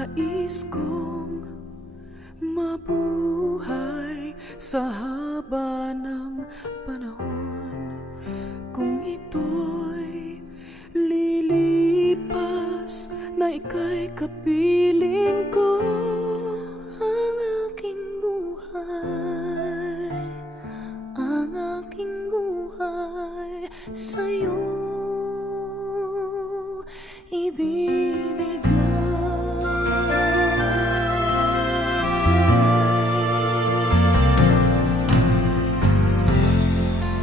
Nais kong mabuhay sa haba ng panahon. Kung ito'y lilipas na ika'y kapiling ko. Ang aking buhay, ang aking buhay sa'yo ibibigay.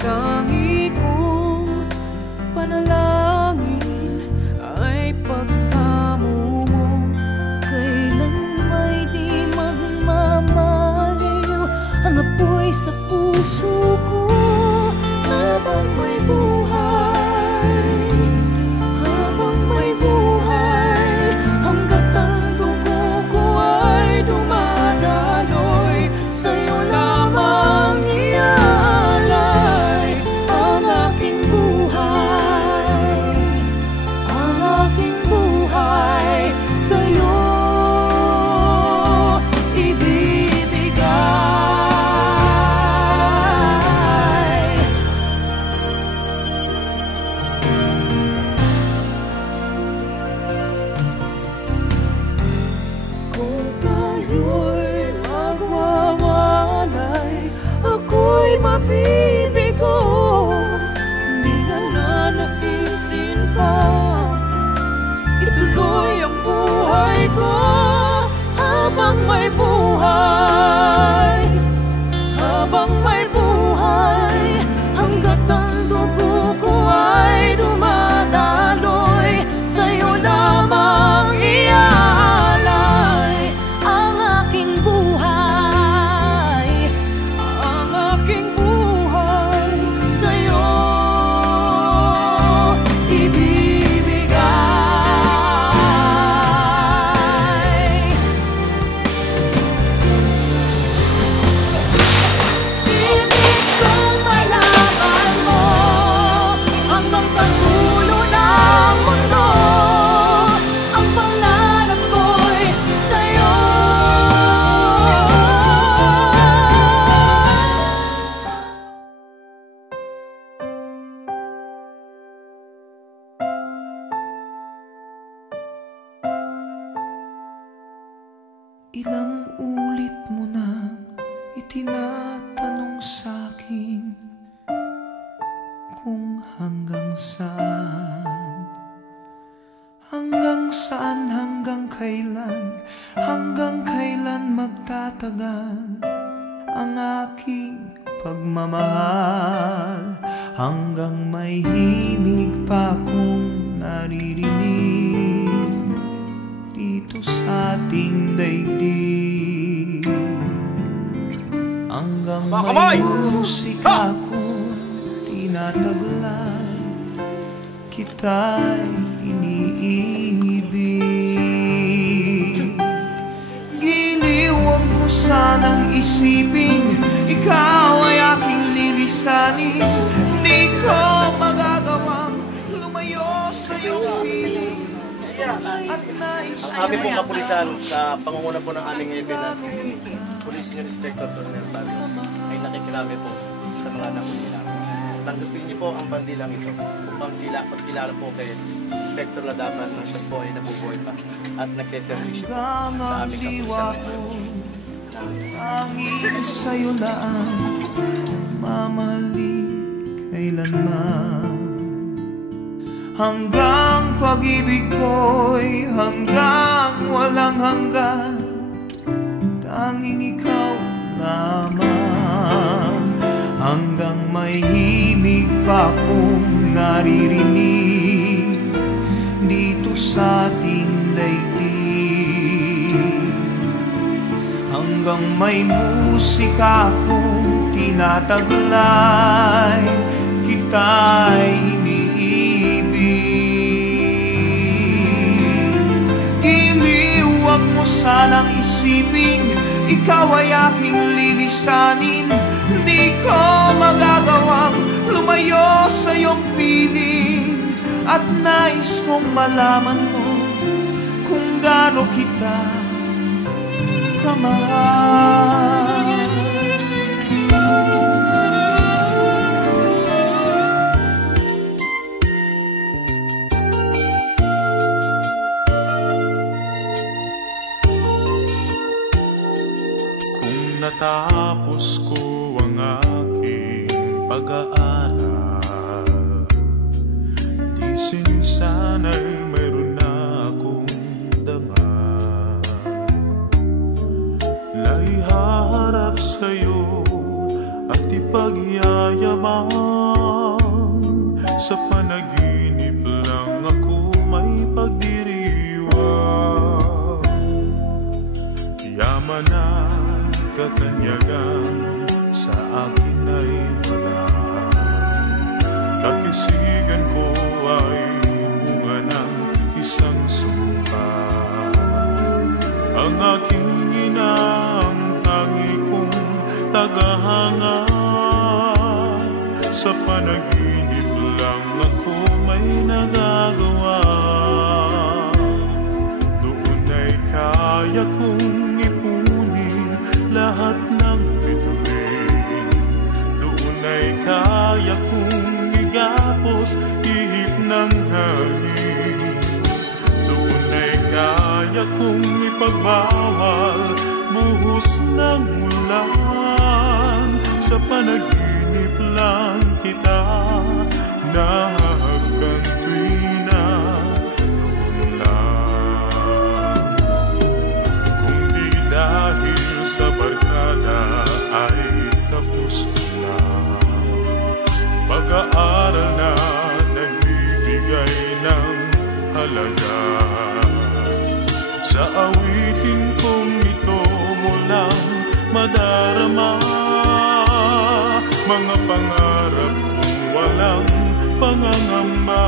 Tangi kong panalangin ay pagsamo mo. Kailan may di magmamaliw ang apoy sa puso ko. Habang may buhay, habang may buhay, hanggat ang dugo ko ay dumadaloy, sa'yo lamang iaalay ang aking buhay, ang aking buhay sa'yo mabibigo. Di na nanaisin pa ituloy ang buhay ko. Habang may buhay, habang may buhay, hanggat ang dugo ko ay dumadaloy, sa'yo lamang iaalay ang aking buhay, ang aking buhay sa'yo ibibigay. Ibig kong malaman mo hanggang sa dulo ng mundo, ang pangarap ko'y sa'yo. Ilang ulit mo na itinatanong sa'kin kung hanggang saan, hanggang saan, hanggang kailan magtatagal ang aking pagmamahal. Hanggang may himig pa kong naririnig dito sa ating daigdig. Hanggang may musika kong tinataglay, kita'y iniibig. Giliw, huwag mo sanang isipin ikaw ay aking lilisanin. Di ko magagawang lumayo sa iyong piling. At nais Ang aming pong kapulisan sa pangunguna po ng aming EBNAS, Police Senior Inspector Donel Pari, ay nakikilami po sa mga nahuli namin. Tanggapin niyo po ang bandilang ito upang pagkilala po kay Inspector Ladaman na siya po ay nabubuhay pa at nagseservisyo sa aming kapulisan. Tanging sa'yo lang mamahalin kailanman. Hanggang pag-ibig ko'y hanggang walang hanggan, tanging ikaw lamang. Hanggang may himig pa kong naririnig dito sa ating daigdig. Hanggang may musika kong tinataglay, kita'y iniibig. Giliw, huwag mo sanang isipin ikaw ay aking lilisanin. Di ko magagawang lumayo sa iyong piling. At nais kong malaman mo kung gaano gaano kita kamahal. Kung natapos ko ang aking pag-aaral, di sana'y mayroon na akong dangal. Naiharap sa'yo at ipagyayaman, sa panaginip lang ako may pagdiriwang. Yaman at katanyagan sa akin ay wala, kakisigan ko ay bunga ng isang sumpa. Ang aking ina ang tangi kong tagahanga, sa panaginip lang ako may nagagawa. Doon ay kaya kong ipunin lahat ng bituin, doon ay kaya kong igapos ihip ng hangin, doon ay kaya kong ipagbawal buhos ng ulan, sa panaginip lang kita nakakantuina. Noon lang, kung di dahil sa barkada ay tapos ko na pag-aaral na nagbibigay ng halaga. Sa awitin kong ito mo lang madarama, mga pangarap kong walang pangangamba.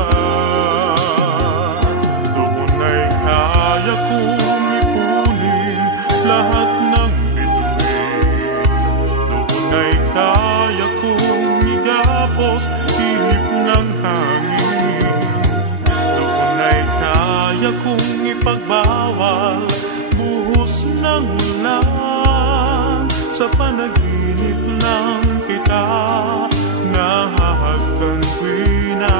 Doon ay kaya kong ipunin lahat ng bituin, doon ay kaya kong igapos ihip ng hangin, doon ay kaya kong ipagbawal buhos ng ulan, sa panaginip lang kita nahahagkantuina.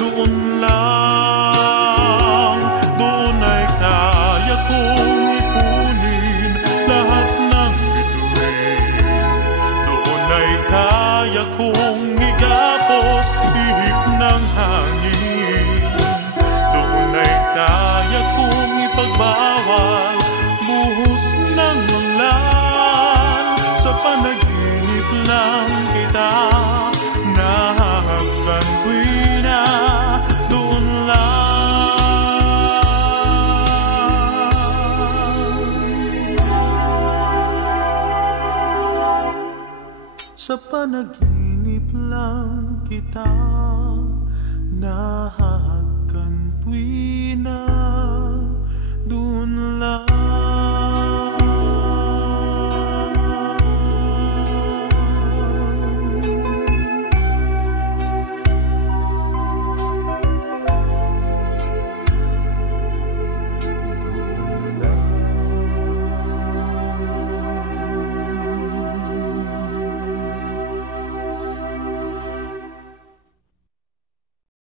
Doon lang, doon ay kaya kong ipunin lahat ng bituin, doon ay kaya kong igapos ihip ng hangin, doon ay kaya kong ipagbawal buhos ng ulan, sa panaginip lang kita nahahagkantuina. Doon lang, sa panaginip lang kita nahahagkantuina. Doon lang.